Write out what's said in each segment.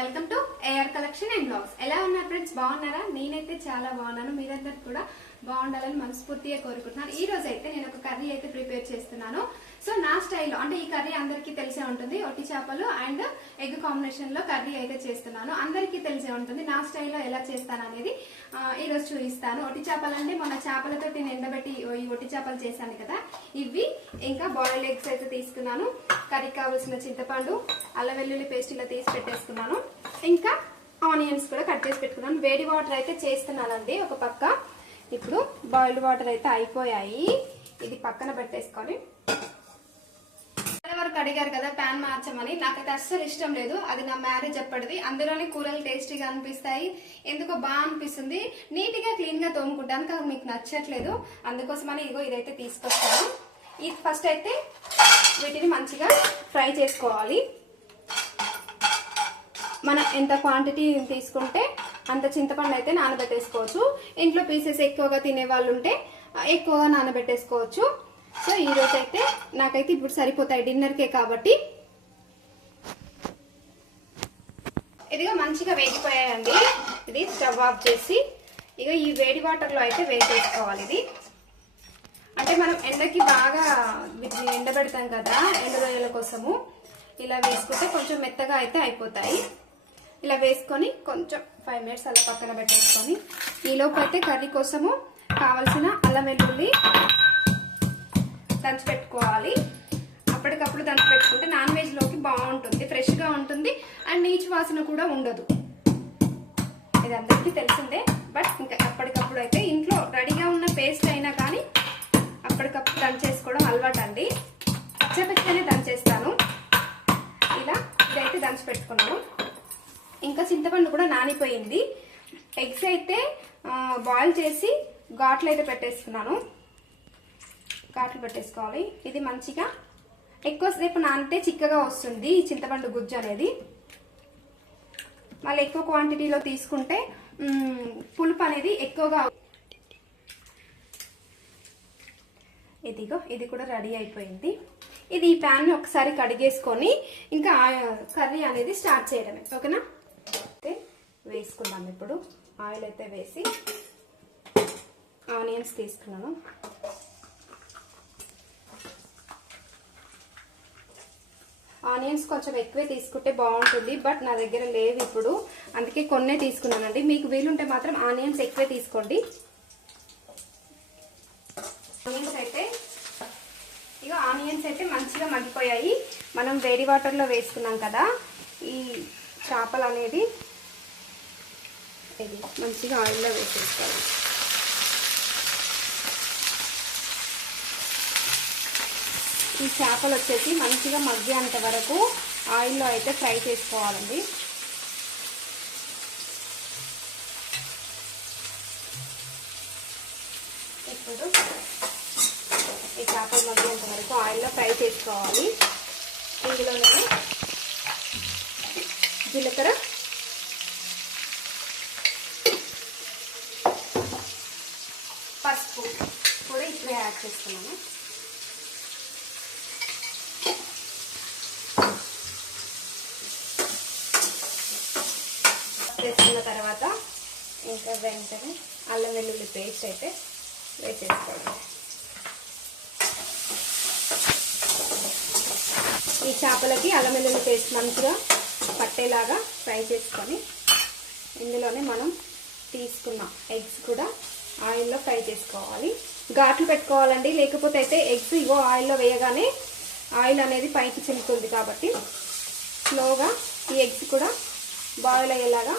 Welcome to AR collection and blouse ఎలా ఉన్నారు friends బాగున్నారా? నేనైతే చాలా బాగున్నాను. మీరందరూ కూడా బాగుండాలని మనస్ఫూర్తిగా కోరుకుంటున్నాను. ఈ రోజు అయితే నేను ఒక కర్రీ అయితే ప్రిపేర్ చేస్తున్నాను. సో నా స్టైల్లో అంటే ఈ కర్రీ అందరికీ తెలిసే ఉంటుంది ఒట్టి చేపలు అండ్ ఎగ్ కాంబినేషన్లో కర్రీ అయితే చేస్తున్నాను. అందరికీ తెలిసే ఉంటుంది నా స్టైల్లో ఎలా చేస్తాను అనేది. ఈ రోజు చూపిస్తాను. ఒట్టి చేపలు అంటే మొన్న చేపలతో నేను ఎండబెట్టి ఈ ఒట్టి చేపలు చేశాను కదా. ఇవి ఇంకా బాయిల్డ్ ఎగ్స్ అయితే తీసుకున్నాను. కర్రీ కావాల్సిన చింతపండు అల్ల వెల్లుల్లి పేస్ట్ ఇలా తీసి పెట్టేసుకున్నాను. ఇంకా ఆనియన్స్ కూడా కట్ చేసి పెట్టుకున్నాను. వేడి వాటర్ అయితే చేస్తున్నానండి. ఒక పక్క ఇప్పుడు బాయిల్డ్ వాటర్ అయితే అయిపోయాయి. ఇది పక్కన పెట్టేసుకొని చాలా వరకు అడిగారు కదా ప్యాన్ మార్చమని. నాకైతే అస్సలు ఇష్టం లేదు. అది నా మ్యారేజ్ అప్పటిది. అందులోనే కూరలు టేస్టీగా అనిపిస్తాయి. ఎందుకో బాగా అనిపిస్తుంది. నీట్గా క్లీన్గా తోముకుంటాను. కానీ మీకు నచ్చట్లేదు. అందుకోసమని ఇదిగో ఇదైతే తీసుకొస్తాను ఇది ఫస్ట్ అయితే వీటిని మంచిగా ఫ్రై చేసుకోవాలి. మనం ఎంత క్వాంటిటీ తీసుకుంటే అంత చింతపండు అయితే నానబెట్టేసుకోవచ్చు. ఇంట్లో పీసెస్ ఎక్కువగా తినే వాళ్ళు ఉంటే ఎక్కువగా నానబెట్టేసుకోవచ్చు. సో ఈ రోజు అయితే నాకైతే ఇప్పుడు సరిపోతాయి డిన్నర్కే కాబట్టి. ఇదిగో మంచిగా వేగిపోయాయండి. ఇది స్టవ్ ఆఫ్ చేసి ఇక ఈ వేడి వాటర్లో అయితే వేసేసుకోవాలి ఇది. అంటే మనం ఎండకి బాగా ఎండబెడతాం కదా ఎండ కోసము. ఇలా వేసుకుంటే కొంచెం మెత్తగా అయితే అయిపోతాయి. ఇలా వేసుకొని కొంచెం ఫైవ్ మినిట్స్ అలా పక్కన పెట్టేసుకొని. ఈలోపు అయితే కర్రీ కోసము కావలసిన అల్లం వెల్లుల్లి దంచి పెట్టుకోవాలి. అప్పటికప్పుడు దంచి పెట్టుకుంటే నాన్ వెజ్లోకి బాగుంటుంది ఫ్రెష్గా ఉంటుంది అండ్ నీచు వాసన కూడా ఉండదు. ఇది అందరికీ తెలిసిందే బట్ ఇంకా అప్పటికప్పుడు అయితే ఇంట్లో రెడీగా ఉన్న పేస్ట్ అయినా కానీ అప్పటికప్పుడు దంచేసుకోవడం అలవాటు అండి పచ్చపచ్చనే దంచేస్తాను. ఇలా ఇదైతే దంచి పెట్టుకున్నాను ఇంకా చింతపండు కూడా నానిపోయింది. ఎగ్స్ అయితే బాయిల్ చేసి ఘాట్లు అయితే పెట్టేసుకున్నాను. ఘాట్లు పెట్టేసుకోవాలి. ఇది మంచిగా ఎక్కువసేపు నానితే చిక్కగా వస్తుంది ఈ చింతపండు గుజ్జు అనేది. మళ్ళీ ఎక్కువ క్వాంటిటీలో తీసుకుంటే పులుపు అనేది ఎక్కువగా ఇదిగో ఇది కూడా రెడీ అయిపోయింది. ఇది ఈ ప్యాన్ని ఒకసారి కడిగేసుకొని ఇంకా కర్రీ అనేది స్టార్ట్ చేయడమే. ఓకేనా? వేసుకుందాం ఇప్పుడు. ఆయిల్ అయితే వేసి ఆనియన్స్ తీసుకున్నాను. ఆనియన్స్ కొంచెం ఎక్కువే తీసుకుంటే బాగుంటుంది బట్ నా దగ్గర లేవు ఇప్పుడు. అందుకే కొన్నే తీసుకున్నానండి. మీకు వీలుంటే మాత్రం ఆనియన్స్ ఎక్కువే తీసుకోండి. ఆనియన్స్ అయితే ఇక ఆనియన్స్ అయితే మంచిగా మగ్గిపోయాయి. మనం వేడి వాటర్లో వేసుకున్నాం కదా ఈ చేపలు అనేది ఇది మంచిగా ఆయిల్లో వేసేసుకోవాలి. ఈ చేపలు వచ్చేసి మంచిగా మగ్గేంత వరకు ఆయిల్లో అయితే ఫ్రై చేసుకోవాలండి. ఇప్పుడు ఈ చేపలు మగ్గేంత వరకు ఆయిల్లో ఫ్రై చేసుకోవాలి. ఇందులోనే జీలకర్ర పసుపు కూడా ఇప్పుడే యాడ్ చేస్తున్నాను. వేసుకున్న తర్వాత ఇంకా వెంటనే అల్లం వెల్లుల్లి పేస్ట్ అయితే వేసేసుకోవాలి ఈ చేపలకి అల్లం వెల్లుల్లి పేస్ట్ మంచిగా పట్టేలాగా ఫ్రై చేసుకొని ఇందులోనే మనం తీసుకున్న ఎగ్స్ కూడా ఆయిల్లో ఫ్రై చేసుకోవాలి. ఘాట్లు పెట్టుకోవాలండి. లేకపోతే అయితే ఎగ్స్ ఇగో ఆయిల్లో వేయగానే ఆయిల్ అనేది పైకి చిలుతుంది కాబట్టి స్లోగా ఈ ఎగ్స్ కూడా బాయిల్ అయ్యేలాగా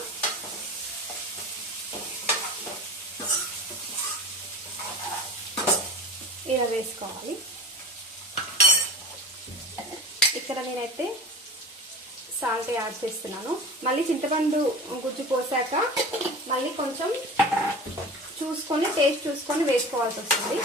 ఇలా వేసుకోవాలి. ఇక్కడ నేనైతే సాల్ట్ యాడ్ చేస్తున్నాను. మళ్ళీ చింతపండు గుజ్జు పోసాక మళ్ళీ కొంచెం చూసుకొని టేస్ట్ చూసుకొని వేసుకోవాల్సి వస్తుంది.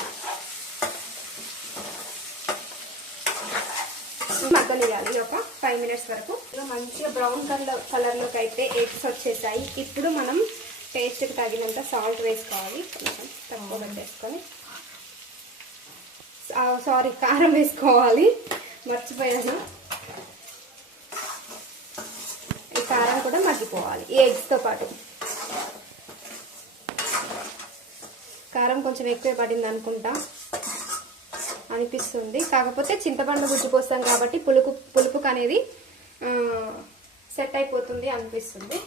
మగ్గనియాలి ఒక ఫైవ్ మినిట్స్ వరకు. మంచిగా బ్రౌన్ కలర్ కలర్లోకి అయితే ఎగ్స్ వచ్చేసాయి. ఇప్పుడు మనం టేస్ట్కి తగినంత సాల్ట్ వేసుకోవాలి. కొంచెం తక్కువ పెట్టేసుకొని. సారీ కారం వేసుకోవాలి. మర్చిపోయాను. ఈ కారం కూడా మగ్గిపోవాలి. ఈ ఎగ్స్తో పాటు. కారం కొంచెం ఎక్కువ పడింది అనుకుంటా. అనిపిస్తుంది. కాకపోతే చింతపండు గుజ్జు పోస్తాం కాబట్టి పులుపు పులుపుకు అనేది సెట్ అయిపోతుంది అనిపిస్తుంది.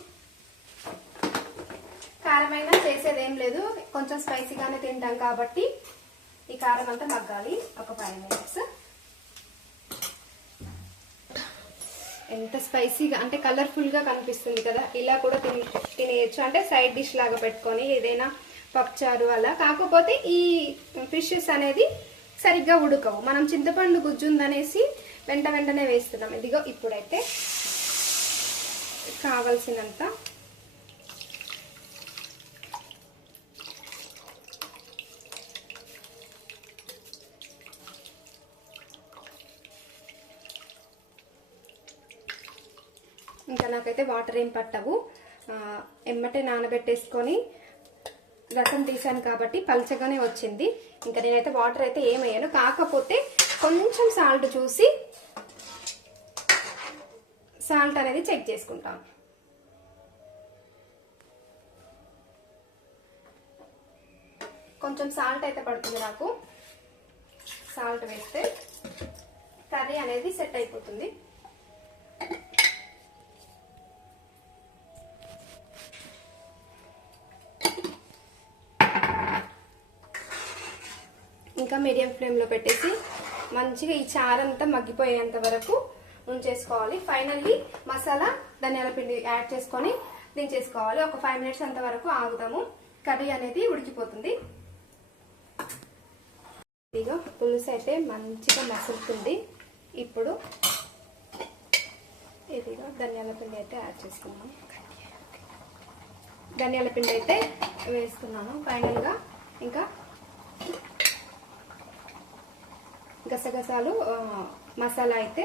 కారమైనా చేసేది ఏం లేదు. కొంచెం స్పైసీగానే తింటాం కాబట్టి ఈ కారం అంతా మగ్గాలి. ఒక ఫైవ్ మినిట్స్. ఎంత స్పైసీగా అంటే కలర్ఫుల్గా కనిపిస్తుంది కదా. ఇలా కూడా తిని తినేయచ్చు. అంటే సైడ్ డిష్ లాగా పెట్టుకొని ఏదైనా పప్పుచారు అలా. కాకపోతే ఈ ఫిషెస్ అనేది సరిగ్గా ఉడకవు. మనం చింతపండు గుజ్జు ఉందనేసి వెంట వెంటనే వేస్తున్నాం. ఇదిగో ఇప్పుడైతే కావలసినంత ఇంకా నాకైతే వాటర్ ఏం పట్టవు. ఎమ్మటే నానబెట్టేసుకొని రసం తీసాను కాబట్టి పలచగానే వచ్చింది. ఇంకా నేనైతే వాటర్ అయితే ఏమయ్యాను కాకపోతే కొంచెం సాల్ట్ చూసి సాల్ట్ అనేది చెక్ చేసుకుంటాను. కొంచెం సాల్ట్ అయితే పడుతుంది నాకు. సాల్ట్ వేస్తే కర్రీ అనేది సెట్ అయిపోతుంది. ఇంకా మీడియం ఫ్లేమ్లో పెట్టేసి మంచిగా ఈ చారంతా మగ్గిపోయేంత వరకు ఉంచేసుకోవాలి. ఫైనల్లీ మసాలా ధనియాల పిండి యాడ్ చేసుకొని దించేసుకోవాలి ఒక ఫైవ్ మినిట్స్ అంత వరకు ఆగుతాము. కర్రీ అనేది ఉడికిపోతుంది. ఇదిగో పులుసు అయితే మంచిగా మసులుతుంది. ఇప్పుడు ఇదిగో ధనియాల పిండి అయితే యాడ్ చేసుకున్నాము ధనియాల పిండి అయితే వేసుకున్నాము ఫైనల్గా ఇంకా గసగసాలు మసాలా అయితే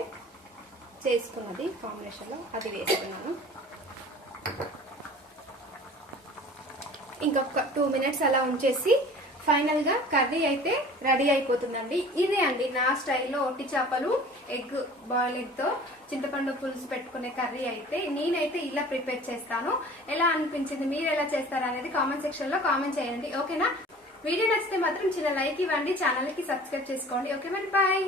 చేసుకున్నది కాంబినేషన్లో. అది వేసుకున్నాను. ఇంకొక టూ మినిట్స్ అలా ఉంచేసి ఫైనల్గా కర్రీ అయితే రెడీ అయిపోతుందండి. ఇదే అండి నా స్టైల్లో ఒట్టి చేపలు ఎగ్ బాయిల్ చింతపండు పులుసు పెట్టుకునే కర్రీ అయితే నేనైతే ఇలా ప్రిపేర్ చేస్తాను. ఎలా అనిపించింది మీరు ఎలా చేస్తారు అనేది కామెంట్ సెక్షన్లో కామెంట్ చేయండి. ఓకేనా? వీడియో నచ్చితే మాత్రం చిన్న లైక్ ఇవ్వండి ఛానల్కి సబ్స్క్రైబ్ చేసుకోండి. ఓకే మరి బాయ్